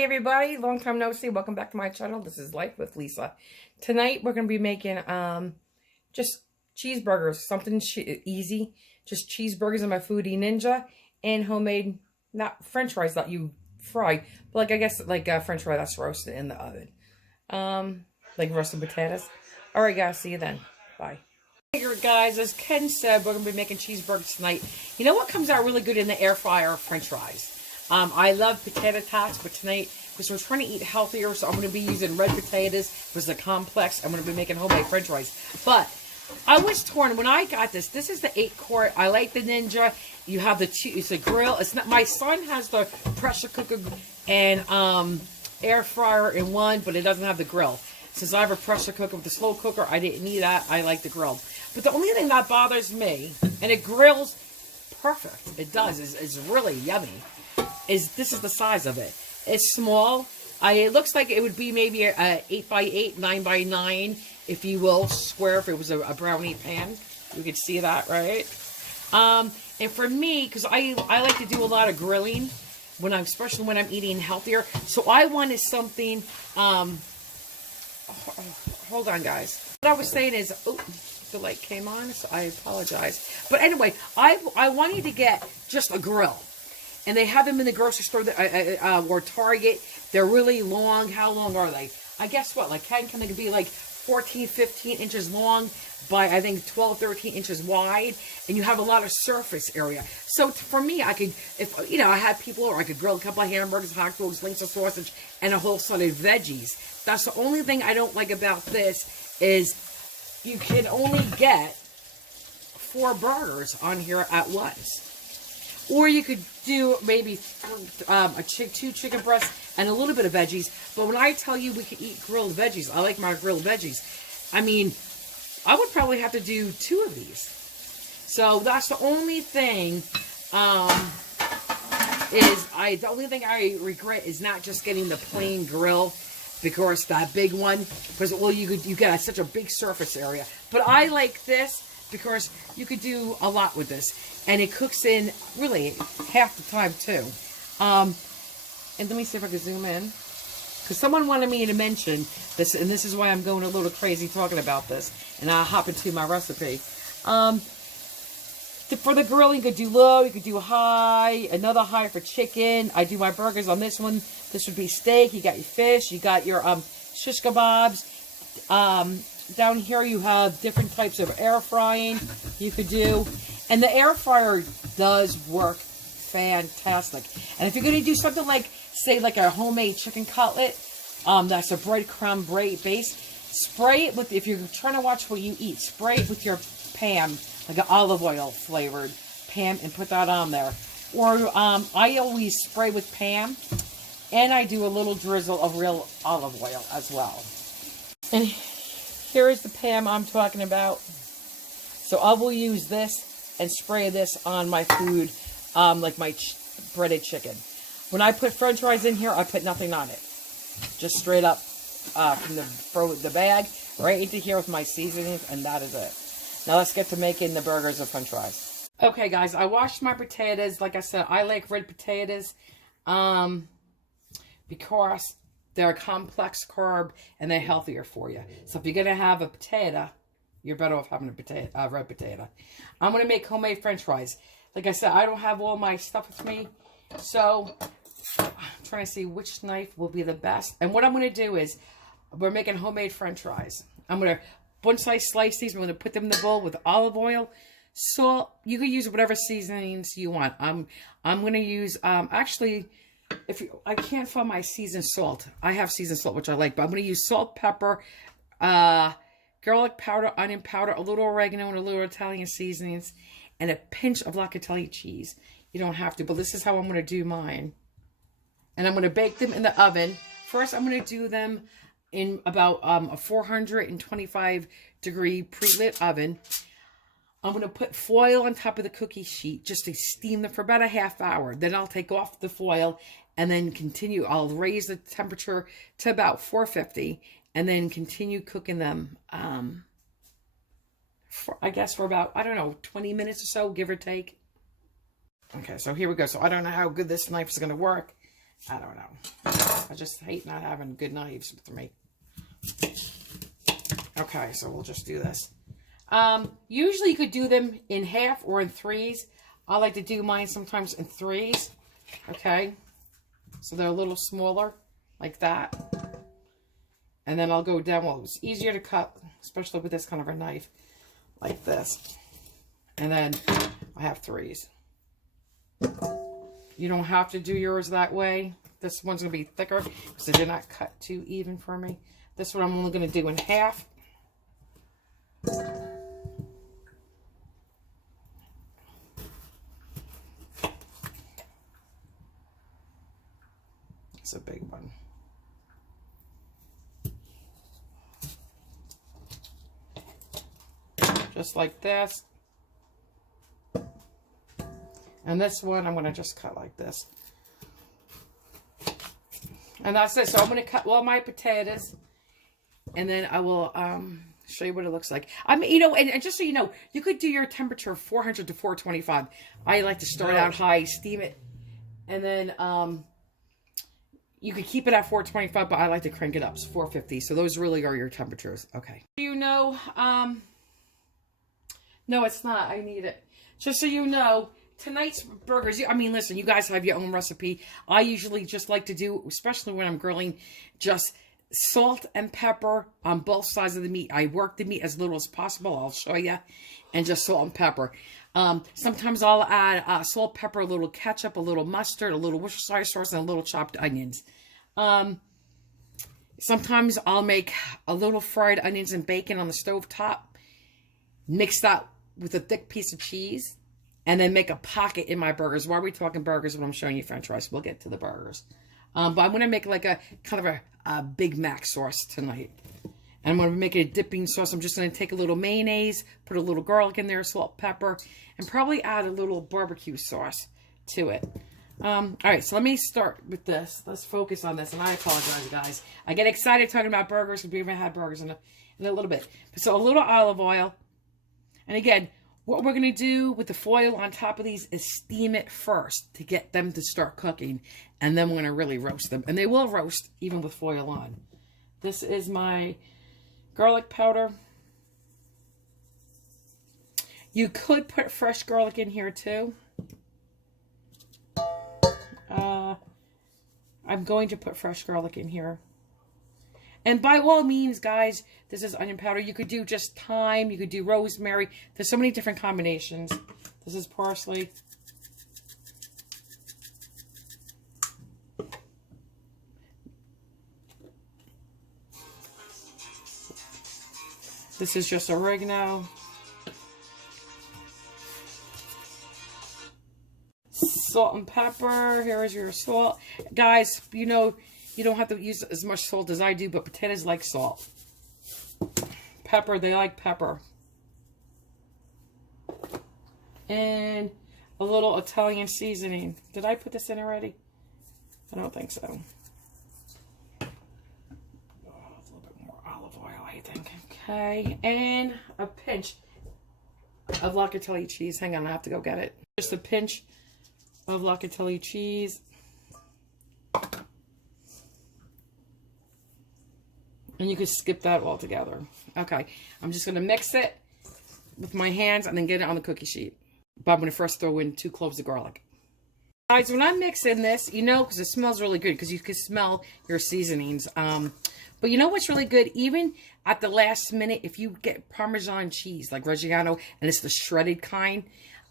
Hey everybody, long time no see. Welcome back to my channel. This is Life with Lisa. Tonight we're going to be making just cheeseburgers, something easy. Just cheeseburgers in my Foodie Ninja and homemade, not french fries that you fry, but like I guess like french fry that's roasted in the oven. Like roasted potatoes. Alright guys, see you then. Bye. Here guys, as Ken said, we're going to be making cheeseburgers tonight. You know what comes out really good in the air fryer? French fries. I love potato tots, but tonight, because we're trying to eat healthier, so I'm going to be using red potatoes. It was a complex. I'm going to be making homemade french fries. But I was torn. When I got this, this is the 8-quart. I like the Ninja. You have it's a grill. It's not. My son has the pressure cooker and air fryer in one, but it doesn't have the grill. Since I have a pressure cooker with the slow cooker, I didn't need that. I like the grill. But the only thing that bothers me, and it grills perfect. It does. It's really yummy. This is the size of it. It's small. It looks like it would be maybe a 8x8, 9x9, if you will, square, if it was a brownie pan. You could see that, right? And for me, because I like to do a lot of grilling, especially when I'm eating healthier. So I wanted something, hold on guys. What I was saying is, oh, the light came on, so I apologize. But anyway, I wanted to get just a grill. And they have them in the grocery store or Target. They're really long. How long are they? I guess what? Like, can they be like 14, 15 inches long by, I think, 12, 13 inches wide. And you have a lot of surface area. So for me, I could, if, you know, I had people over, I could grill a couple of hamburgers, hot dogs, links of sausage, and a whole side of veggies. That's the only thing I don't like about this is you can only get 4 burgers on here at once. Or you could do maybe 2 chicken breasts and a little bit of veggies. But when I tell you we could eat grilled veggies, I like my grilled veggies. I mean, I would probably have to do 2 of these. So that's the only thing. The only thing I regret is not just getting the plain grill, because that big one. Because well, you get such a big surface area. But I like this because you could do a lot with this. And it cooks in, really, half the time, too. And let me see if I can zoom in. Because someone wanted me to mention this, and this is why I'm going a little crazy talking about this. And I'll hop into my recipe. For the grilling, you could do low, you could do high, another high for chicken. I do my burgers on this one. This would be steak. You got your fish. You got your shish kebabs. Down here, you have different types of air frying you could do. And the air fryer does work fantastic. And if you're going to do something like, say, like a homemade chicken cutlet, that's a breadcrumb base, spray it with, if you're trying to watch what you eat, spray it with your Pam, like an olive oil flavored Pam, and put that on there. Or I always spray with Pam, and I do a little drizzle of real olive oil as well. And here is the Pam I'm talking about. So I will use this and spray this on my food, like my breaded chicken. When I put french fries in here, I put nothing on it. Just straight up from the bag, right into here with my seasonings, and that is it. Now let's get to making the burgers of french fries. Okay guys, I washed my potatoes. Like I said, I like red potatoes because they're a complex carb and they're healthier for you. So if you're going to have a potato, you're better off having a red potato. I'm going to make homemade french fries. Like I said, I don't have all my stuff with me. So, I'm trying to see which knife will be the best. And what I'm going to do is, we're making homemade french fries. I'm going to, once I slice these, I'm going to put them in the bowl with olive oil, salt. You can use whatever seasonings you want. I'm going to use, actually, I can't find my seasoned salt. I have seasoned salt, which I like. But I'm going to use salt, pepper, garlic powder, onion powder, a little oregano, and a little Italian seasonings, and a pinch of locatelli cheese. You don't have to, but this is how I'm going to do mine. And I'm going to bake them in the oven. First, I'm going to do them in about a 425 degree pre-lit oven. I'm going to put foil on top of the cookie sheet just to steam them for about a half hour. Then I'll take off the foil and then continue. I'll raise the temperature to about 450. And then continue cooking them, I guess for about, I don't know, 20 minutes or so, give or take. Okay, so here we go. So I don't know how good this knife is going to work. I don't know. I just hate not having good knives with me. Okay, so we'll just do this. Usually you could do them in half or in threes. I like to do mine sometimes in threes. Okay, so they're a little smaller, like that. And then I'll go down. Well, it's easier to cut, especially with this kind of a knife, like this. And then I have threes. You don't have to do yours that way. This one's going to be thicker because it did not cut too even for me. This one I'm only going to do in half. It's a big one. Just like this. And this one I'm going to just cut like this. And that's it. So I'm going to cut all my potatoes. And then I will show you what it looks like. You know, and just so you know, you could do your temperature 400 to 425. I like to start out high, steam it. And then you could keep it at 425, but I like to crank it up. It's 450. So those really are your temperatures. Okay. You know, no, it's not. I need it. Just so you know, tonight's burgers, I mean, listen, you guys have your own recipe. I usually just like to do, especially when I'm grilling, just salt and pepper on both sides of the meat. I work the meat as little as possible. I'll show you. And just salt and pepper. Sometimes I'll add salt, pepper, a little ketchup, a little mustard, a little Worcestershire sauce, and a little chopped onions. Sometimes I'll make a little fried onions and bacon on the stove top. Mix that with a thick piece of cheese. And then make a pocket in my burgers. Why are we talking burgers when I'm showing you French fries? We'll get to the burgers. But I'm going to make like a kind of a Big Mac sauce tonight. And I'm going to make it a dipping sauce. I'm just going to take a little mayonnaise, put a little garlic in there, salt, pepper, and probably add a little barbecue sauce to it. All right, so let me start with this. Let's focus on this. And I apologize, guys. I get excited talking about burgers because we haven't had burgers in a little bit. So a little olive oil. And again, what we're going to do with the foil on top of these is steam it first to get them to start cooking. And then we're going to really roast them. And they will roast even with foil on. This is my garlic powder. You could put fresh garlic in here too. I'm going to put fresh garlic in here. And by all means, guys, this is onion powder. You could do just thyme. You could do rosemary. There's so many different combinations. This is parsley. This is just oregano. Salt and pepper. Here is your salt. Guys, you know, you don't have to use as much salt as I do, but potatoes like salt. Pepper, they like pepper. And a little Italian seasoning. Did I put this in already? I don't think so. Oh, a little bit more olive oil, I think. Okay, and a pinch of locatelli cheese. Hang on, I have to go get it. Just a pinch of locatelli cheese. And you could skip that altogether. Okay, I'm just going to mix it with my hands and then get it on the cookie sheet. But I'm going to first throw in 2 cloves of garlic. Guys, when I'm mixing this, you know, because it smells really good, because you can smell your seasonings. But you know what's really good? Even at the last minute, if you get Parmesan cheese, like Reggiano, and it's the shredded kind,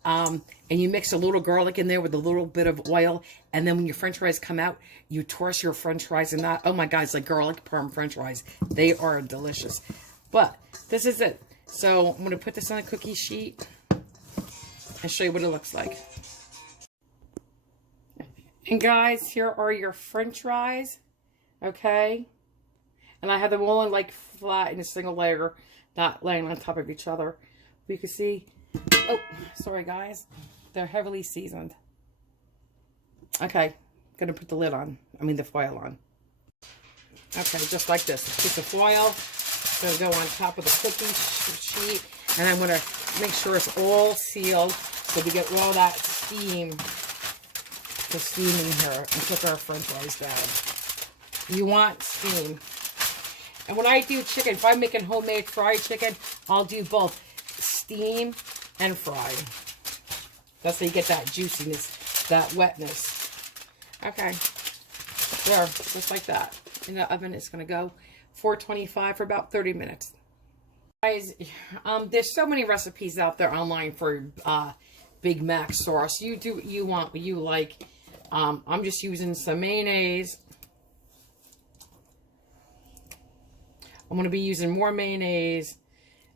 and you mix a little garlic in there with a little bit of oil, and then when your French fries come out, you toss your French fries in that. Oh my God, it's like garlic parm French fries. They are delicious. But this is it. So I'm going to put this on a cookie sheet and show you what it looks like. And guys, here are your French fries. Okay. And I have them all in like flat in a single layer, not laying on top of each other. You can see. Oh, sorry guys. They're heavily seasoned. Okay, gonna put the lid on. I mean the foil on. Okay, just like this. A piece of foil. Gonna go on top of the cookie sheet. And I'm gonna make sure it's all sealed so we get all that steam to steaming here and cook our french fries down. You want steam. And when I do chicken, if I'm making homemade fried chicken, I'll do both steam and fry. That's how you get that juiciness, that wetness. Okay. There, just like that. In the oven, it's going to go 425 for about 30 minutes. Guys, there's so many recipes out there online for Big Mac sauce. You want what you like. I'm just using some mayonnaise. I'm going to be using more mayonnaise.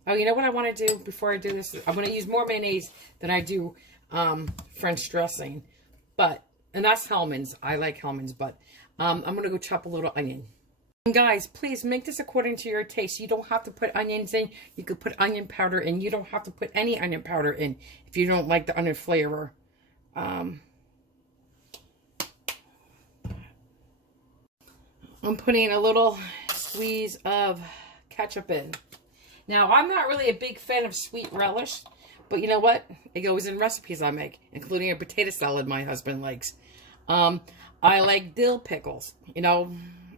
Oh, you know what I want to do before I do this? I'm going to use more mayonnaise than I do French dressing. And that's Hellmann's. I like Hellmann's, but I'm going to go chop a little onion. And guys, please make this according to your taste. You don't have to put onions in. You could put onion powder in. You don't have to put any onion powder in if you don't like the onion flavor. I'm putting a little squeeze of ketchup in. Now, I'm not really a big fan of sweet relish, but you know what? It goes in recipes I make, including a potato salad my husband likes. I like dill pickles, you know,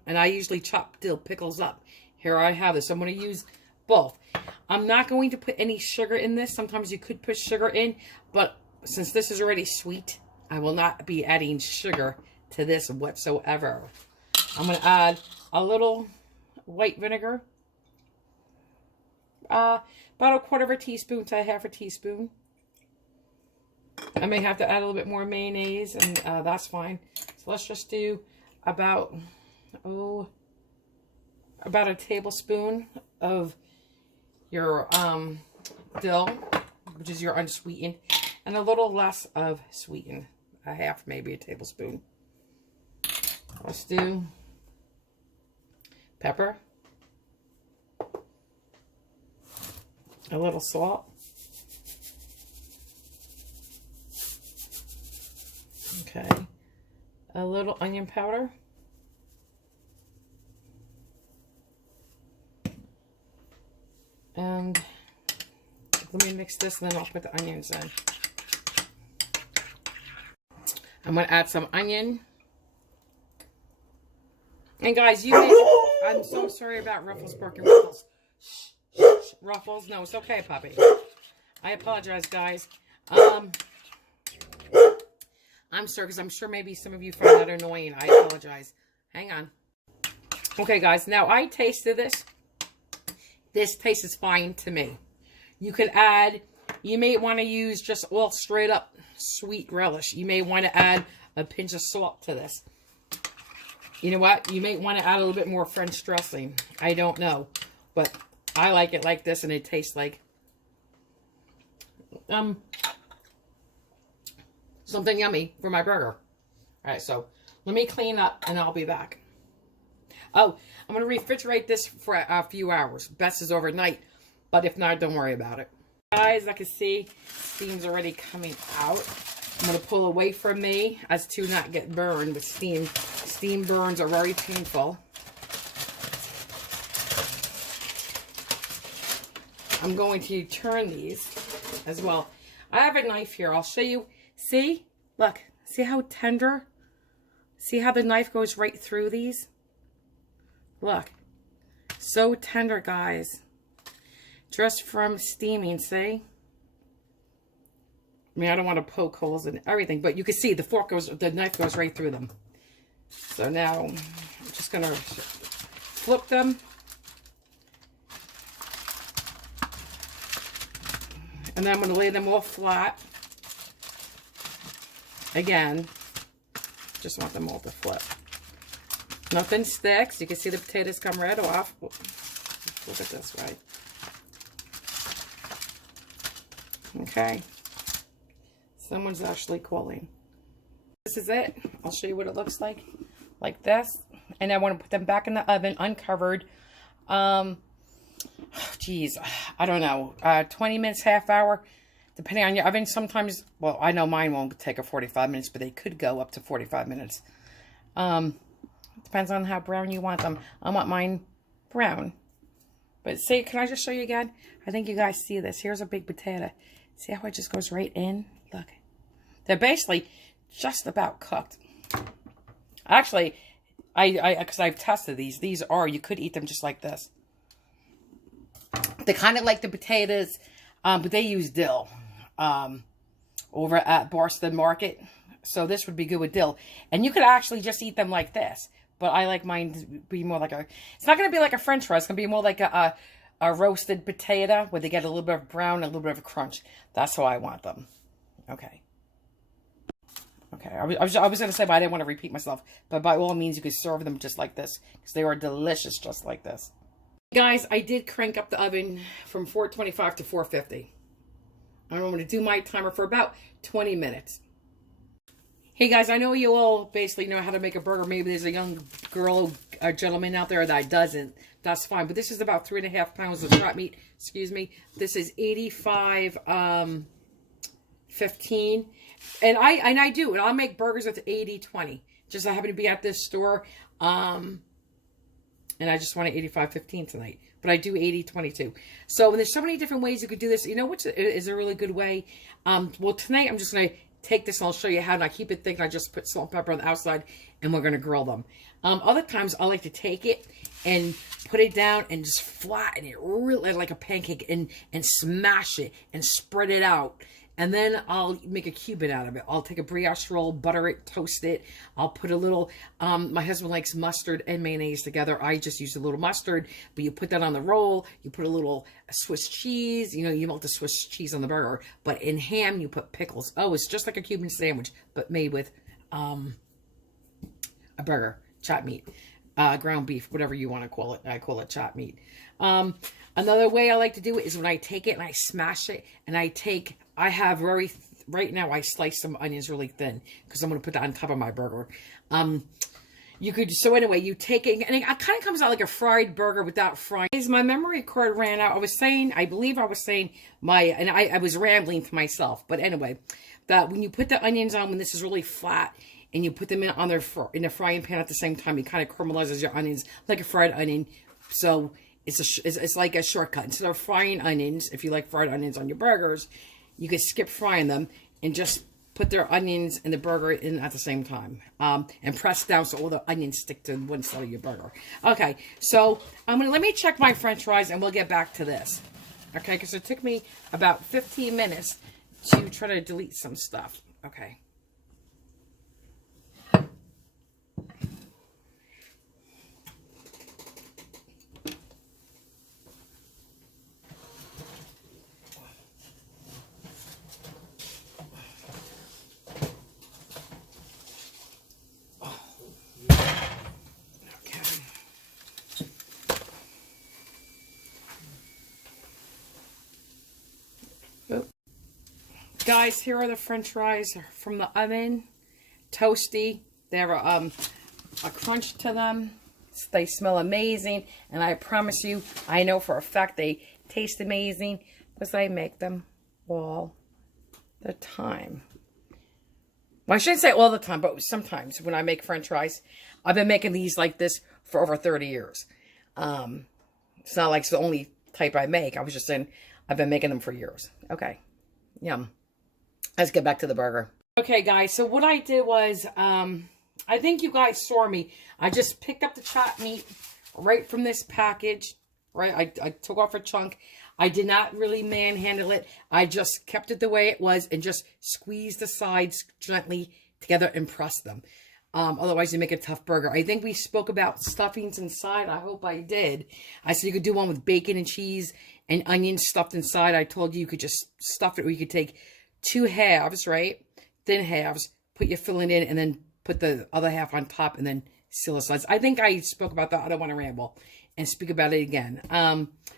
and I usually chop dill pickles up. Here I have this. I'm going to use both. I'm not going to put any sugar in this. Sometimes you could put sugar in, but since this is already sweet, I will not be adding sugar to this whatsoever. I'm going to add a little white vinegar. About a quarter of a teaspoon to a half a teaspoon. I may have to add a little bit more mayonnaise, and that's fine. So let's just do about a tablespoon of your dill, which is your unsweetened, and a little less of sweetened, a half, maybe a tablespoon. Let's do pepper, a little salt, okay, a little onion powder, and let me mix this and then I'll put the onions in. I'm going to add some onion. And guys, I'm so sorry about Ruffles barking. Ruffles. Ruffles. No, it's okay, puppy. I apologize, guys. I'm sorry, because I'm sure maybe some of you find that annoying. I apologize. Hang on. Okay, guys. Now, I tasted this. This tastes fine to me. You could add, you may want to use just all straight up sweet relish. You may want to add a pinch of salt to this. You know what? You may want to add a little bit more French dressing. I don't know. But I like it like this, and it tastes like something yummy for my burger. All right, so let me clean up, and I'll be back. Oh, I'm going to refrigerate this for a few hours. Best is overnight, but if not, don't worry about it. Guys, I can see steam's already coming out. I'm going to pull away from me as to not get burned with steam. Steam burns are very painful. I'm going to turn these as well. I have a knife here. I'll show you. See? Look. See how tender? See how the knife goes right through these? Look. So tender, guys. Just from steaming, see? I mean, I don't want to poke holes in everything, but you can see the knife goes right through them. So now, I'm just going to flip them. And then I'm going to lay them all flat. Again, just want them all to flip. Nothing sticks. You can see the potatoes come right off. Look at this way. Okay. Someone's actually calling. This is it. I'll show you what it looks like. Like this. And I want to put them back in the oven, uncovered. Geez, I don't know. 20 minutes, half hour. Depending on your oven. Sometimes, well, I know mine won't take a 45 minutes, but they could go up to 45 minutes. Depends on how brown you want them. I want mine brown. But see, can I just show you again? I think you guys see this. Here's a big potato. See how it just goes right in? Look. They're basically just about cooked. Actually, because I've tested these. These are, you could eat them just like this. They kind of like the potatoes, but they use dill over at Boston Market. So this would be good with dill. And you could actually just eat them like this. But I like mine to be more like a, it's not going to be like a French fry. It's going to be more like a roasted potato where they get a little bit of brown and a little bit of a crunch. That's how I want them. Okay. Okay, I was going to say, but I didn't want to repeat myself. But by all means, you could serve them just like this. Because they are delicious just like this. Guys, I did crank up the oven from 425 to 450. I'm going to do my timer for about 20 minutes. Hey guys, I know you all basically know how to make a burger. Maybe there's a young girl or gentleman out there that doesn't. That's fine. But this is about 3.5 pounds of trap meat. Excuse me. This is 85 15. And I do. And I'll make burgers with 80-20. Just I happen to be at this store. And I just want an 85-15 tonight. But I do 80-20 too. So there's so many different ways you could do this. You know which is a really good way? Well, tonight I'm just going to take this and I'll show you how. And I keep it thick and I just put salt and pepper on the outside. And we're going to grill them. Other times I like to take it and put it down and just flatten it really like a pancake. And smash it and spread it out. And then I'll make a Cuban out of it. I'll take a brioche roll, butter it, toast it. I'll put a little, my husband likes mustard and mayonnaise together. I just use a little mustard, but you put that on the roll. You put a little Swiss cheese. You know, you melt the Swiss cheese on the burger. But in ham, you put pickles. Oh, it's just like a Cuban sandwich, but made with a burger, chopped meat, ground beef, whatever you want to call it. I call it chopped meat. Another way I like to do it is when I take it and I smash it and I have right now I slice some onions really thin because I'm going to put that on top of my burger. You could, so anyway, you take it and it kind of comes out like a fried burger without frying. My memory card ran out. I believe I was saying I was rambling to myself. But anyway, that when you put the onions on, when this is really flat, and you put them in the frying pan at the same time, it kind of caramelizes your onions like a fried onion. So it's like a shortcut. Instead of frying onions, if you like fried onions on your burgers, you could skip frying them and just put their onions and the burger in at the same time. And press down so all the onions stick to one side of your burger. Okay, so let me check my French fries and we'll get back to this. Okay, because it took me about 15 minutes to try to delete some stuff. Okay. Guys, here are the French fries from the oven. Toasty. They have a crunch to them. They smell amazing. And I promise you, I know for a fact they taste amazing because I make them all the time. Well, I shouldn't say all the time, but sometimes when I make French fries, I've been making these like this for over 30 years. It's not like it's the only type I make. I was just saying I've been making them for years. Okay. Yum. Let's get back to the burger. Okay, guys. So what I did was, I think you guys saw me. I just picked up the chopped meat right from this package. Right? I took off a chunk. I did not really manhandle it. I just kept it the way it was and just squeezed the sides gently together and pressed them. Otherwise, you make a tough burger. I think we spoke about stuffings inside. I hope I did. I said you could do one with bacon and cheese and onions stuffed inside. I told you could just stuff it, or you could take 2 halves, right? Thin halves, put your filling in, and then put the other half on top, and then seal the sides. I think I spoke about that. I don't want to ramble and speak about it again.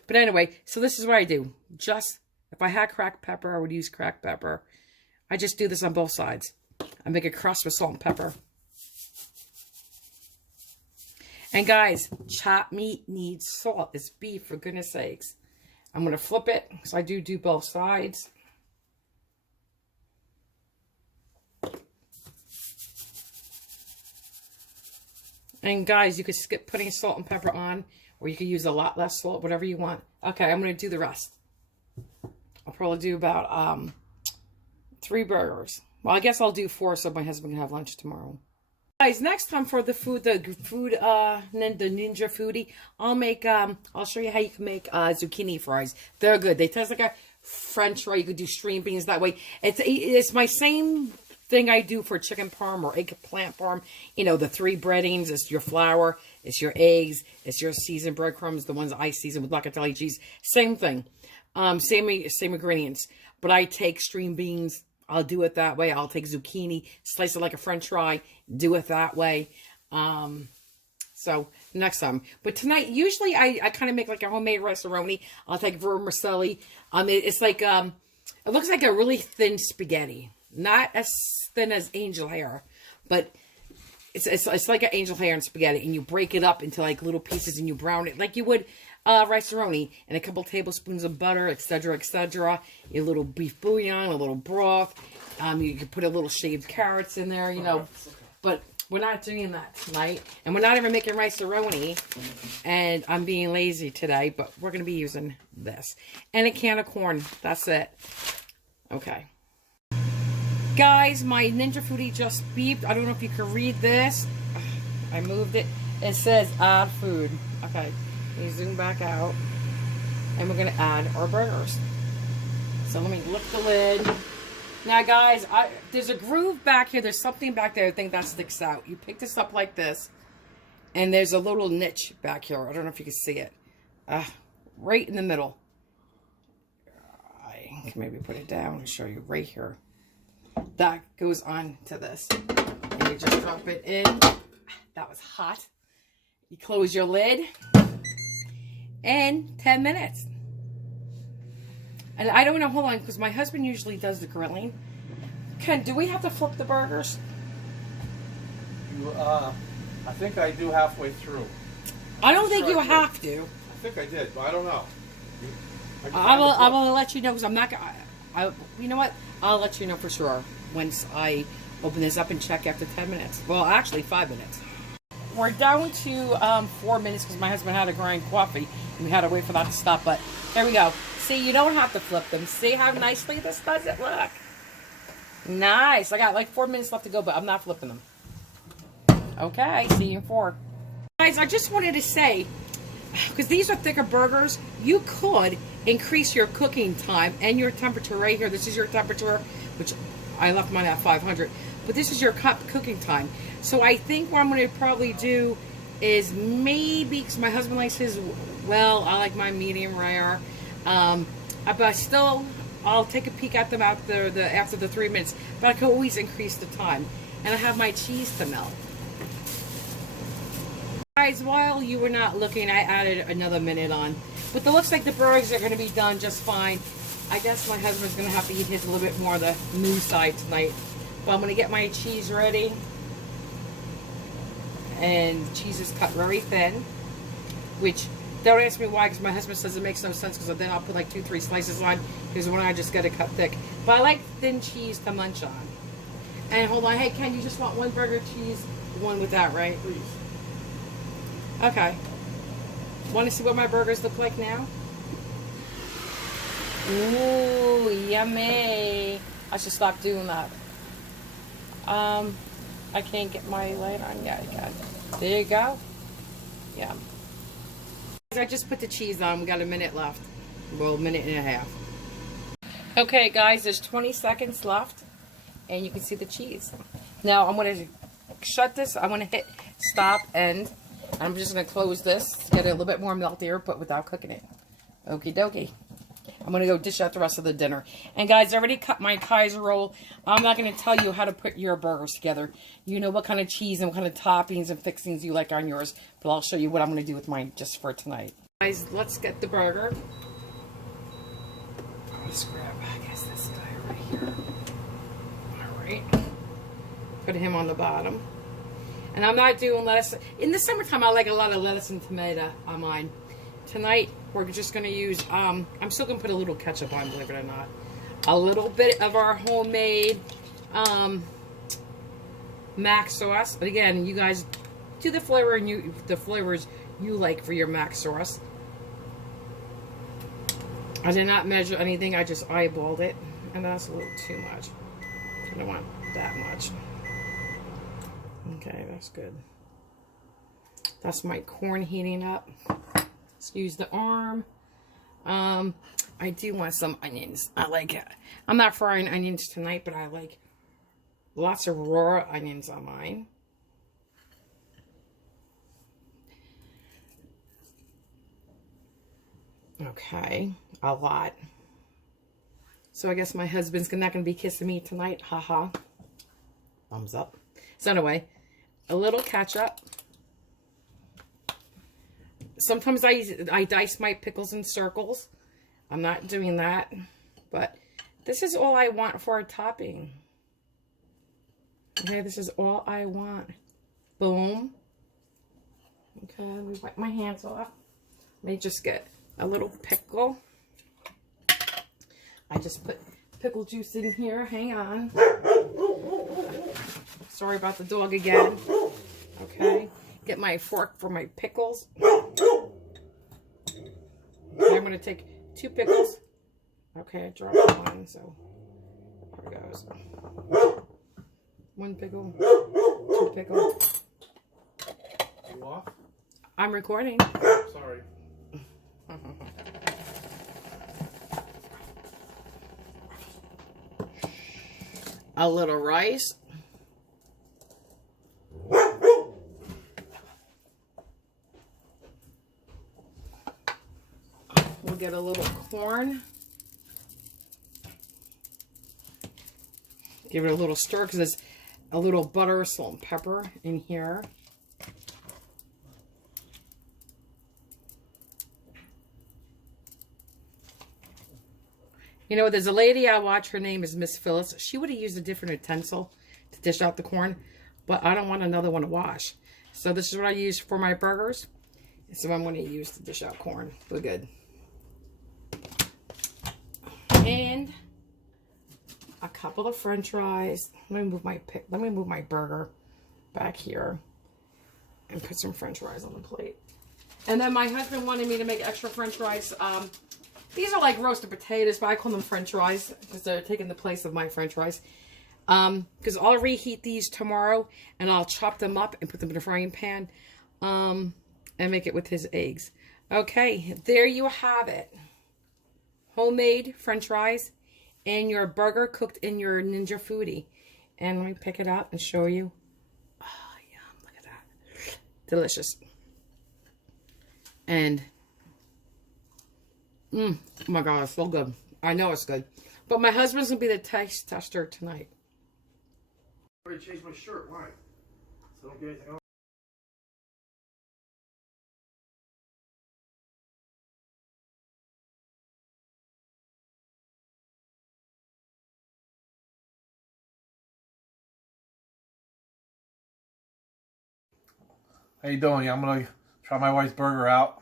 But anyway, so this is what I do. Just, if I had cracked pepper, I would use cracked pepper. I just do this on both sides. I make a crust with salt and pepper. And guys, chopped meat needs salt. It's beef, for goodness sakes. I'm going to flip it, so I do both sides. And guys, you could skip putting salt and pepper on, or you could use a lot less salt, whatever you want. Okay, I'm going to do the rest. I'll probably do about 3 burgers. Well, I guess I'll do 4 so my husband can have lunch tomorrow. Guys, next time for the Ninja Foodi, I'll show you how you can make zucchini fries. They're good. They taste like a French fry. You could do string beans that way. It's my same thing I do for chicken parm or eggplant parm. You know, the 3 breadings. It's your flour. It's your eggs. It's your seasoned breadcrumbs. The ones I season with locatelli cheese. Same thing. Same ingredients. But I take string beans. I'll do it that way. I'll take zucchini, slice it like a French fry, do it that way. So next time. But tonight, usually I kind of make like a homemade rice-a-roni. I'll take vermicelli. It's like, it looks like a really thin spaghetti. Not as thin as angel hair, but it's like an angel hair and spaghetti. And you break it up into like little pieces and you brown it like you would rice-a-roni, and a couple tablespoons of butter, etc., etc. A little beef bouillon, a little broth. You can put a little shaved carrots in there, you know. But we're not doing that tonight, and we're not even making rice-a-roni. And I'm being lazy today, but we're going to be using this and a can of corn. That's it. Okay, guys, my Ninja Foodi just beeped. I don't know if you can read this. I moved it. It says add food. Okay. We zoom back out, and we're going to add our burgers. So let me lift the lid. Now, guys, there's a groove back here. There's something back there I think that sticks out. You pick this up like this, and there's a little niche back here. I don't know if you can see it. Right in the middle. I can maybe put it down and show you right here. That goes on to this. And you just drop it in. That was hot. You close your lid. And 10 minutes. And I don't know, hold on, because my husband usually does the grilling. Ken, do we have to flip the burgers? I think I do halfway through. I don't think you have to. I think I did, but I don't know. I will let you know, because I'm not going you know what? I'll let you know for sure once I open this up and check after 10 minutes. Well, actually 5 minutes. We're down to 4 minutes because my husband had to grind coffee. And we had to wait for that to stop, but there we go. See, you don't have to flip them. See how nicely this does it? Look. Nice. I got like 4 minutes left to go, but I'm not flipping them. Okay, see you in 4. Guys, I just wanted to say, because these are thicker burgers, you could increase your cooking time and your temperature right here. This is your temperature, which I left mine at 500. But this is your cooking time. So I think what I'm going to probably do is maybe, because my husband likes his, well, I like my medium rare. But still, I'll take a peek at them after the 3 minutes. But I can always increase the time. And I have my cheese to melt. Guys, while you were not looking, I added another minute on. But it looks like the burgers are going to be done just fine. I guess my husband's going to have to eat his a little bit more on the new side tonight. But I'm going to get my cheese ready. And cheese is cut very thin. Which, don't ask me why, because my husband says it makes no sense, because then I'll put like 2-3 slices on, because when I just get it cut thick. But I like thin cheese to munch on. And hold on, hey Ken, you just want one burger cheese, one with that, right? Please. Okay. Want to see what my burgers look like now? Ooh, yummy. I should stop doing that. I can't get my light on. Yeah, I can. There you go. Yeah. I just put the cheese on. We got a minute left. Well, a minute and a half. Okay, guys, there's 20 seconds left. And you can see the cheese. Now, I'm going to shut this. I'm going to hit stop, end. I'm just going to close this to get it a little bit more meltier, but without cooking it. Okie dokie. I'm going to go dish out the rest of the dinner. And guys, I already cut my Kaiser roll. I'm not going to tell you how to put your burgers together. You know what kind of cheese and what kind of toppings and fixings you like on yours. But I'll show you what I'm going to do with mine just for tonight. Guys, let's get the burger. Let's grab, I guess, this guy right here. Alright. Put him on the bottom. And I'm not doing lettuce. In the summertime, I like a lot of lettuce and tomato on mine. Tonight, we're just going to use, I'm still going to put a little ketchup on, believe it or not. A little bit of our homemade mac sauce. But again, you guys do the flavor and the flavors you like for your mac sauce. I did not measure anything. I just eyeballed it. And that's a little too much. I don't want that much. Okay, that's good. That's my corn heating up. Excuse the arm. I do want some onions. I like it. I'm not frying onions tonight, but I like lots of raw onions on mine. Okay, a lot. So I guess my husband's not going to be kissing me tonight. Haha. Thumbs up. So anyway, a little ketchup. Sometimes I dice my pickles in circles. I'm not doing that. But this is all I want for a topping. Okay, this is all I want. Boom. Okay, let me wipe my hands off. Let me just get a little pickle. I just put pickle juice in here. Hang on. Sorry about the dog again. Okay. Get my fork for my pickles. Okay, I'm going to take 2 pickles. Okay, I dropped one, so there it goes. 1 pickle, 2 pickle. You off? I'm recording. Sorry. A little rice. We'll get a little corn. Give it a little stir because there's a little butter, salt, and pepper in here. You know, there's a lady I watch, her name is Miss Phyllis. She would have used a different utensil to dish out the corn, but I don't want another one to wash. So this is what I use for my burgers. So I'm going to use to dish out corn. We're good. And a couple of French fries. Let me move my burger back here and put some French fries on the plate. And then my husband wanted me to make extra French fries. These are like roasted potatoes, but I call them French fries because they're taking the place of my French fries. Because I'll reheat these tomorrow and I'll chop them up and put them in a frying pan and make it with his eggs. Okay, there you have it. Homemade French fries and your burger cooked in your Ninja Foodi. And let me pick it up and show you. Oh, yum, look at that. Delicious. And oh my God, it's so good. I know it's good. But my husband's going to be the taste tester tonight. I already changed my shirt. Why? So I don't get anything on. How you doing? I'm going to try my wife's burger out.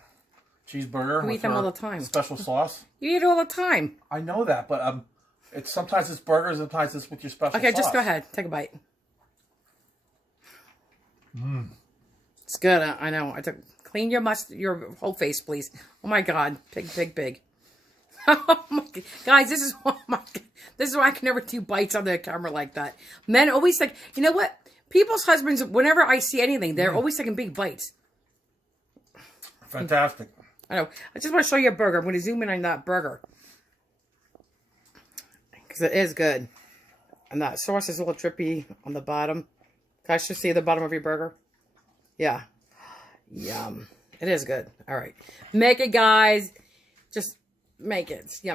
Cheeseburger. You eat them all the time. Special sauce. You eat it all the time. I know that, but it's sometimes it's burgers, sometimes it's with your special sauce. Okay, just go ahead. Take a bite. It's good. I know. Clean your whole face, please. Oh my God, big. Oh my God. Guys, this is this is why I can never do bites on the camera like that. Men always think, you know what? People's husbands, whenever I see anything, they're always taking big bites. Fantastic. I know. I just want to show you a burger. I'm going to zoom in on that burger. Because it is good. And that sauce is a little trippy on the bottom. Guys, should see the bottom of your burger. Yeah. Yum. It is good. All right. Make it, guys. Just make it. It's yummy.